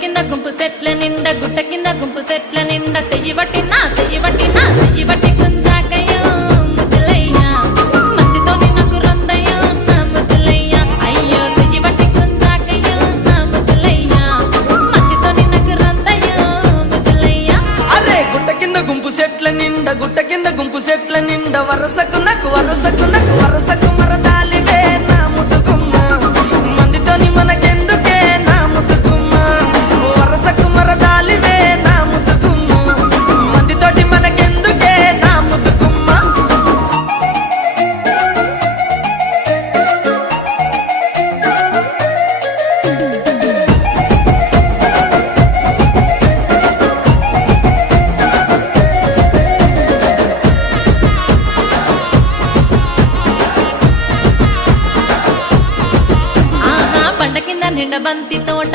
కింద గుంపు సెట్ల నిండా గుట్ట కింద గుంపు సెట్ల నిండా చెయ్యి బట్టి గుంజాకయ్యో ముద్దులయ్యా మందితో నాకు రొందయ్యో నా ముద్దులయ్యా అయ్యో చెయ్యి బట్టి గుంజాకయ్యో నా ముద్దులయ్యా మందితో నాకు రొందయ్యో ముద్దులయ్యా అరే గుట్ట కింద గుంపు సెట్ల నిండా వరసకు మరదాలివే నా ముద్దుగుమ్మ మందితోని మనకెందుకే నా ముద్దుగుమ్మ వరసకు మరదాలివే నా ముద్దుగుమ్మ మందితోటి మనకెందుకే నా ముద్దుగుమ్మ బండ కింద నిండ బంతి తోట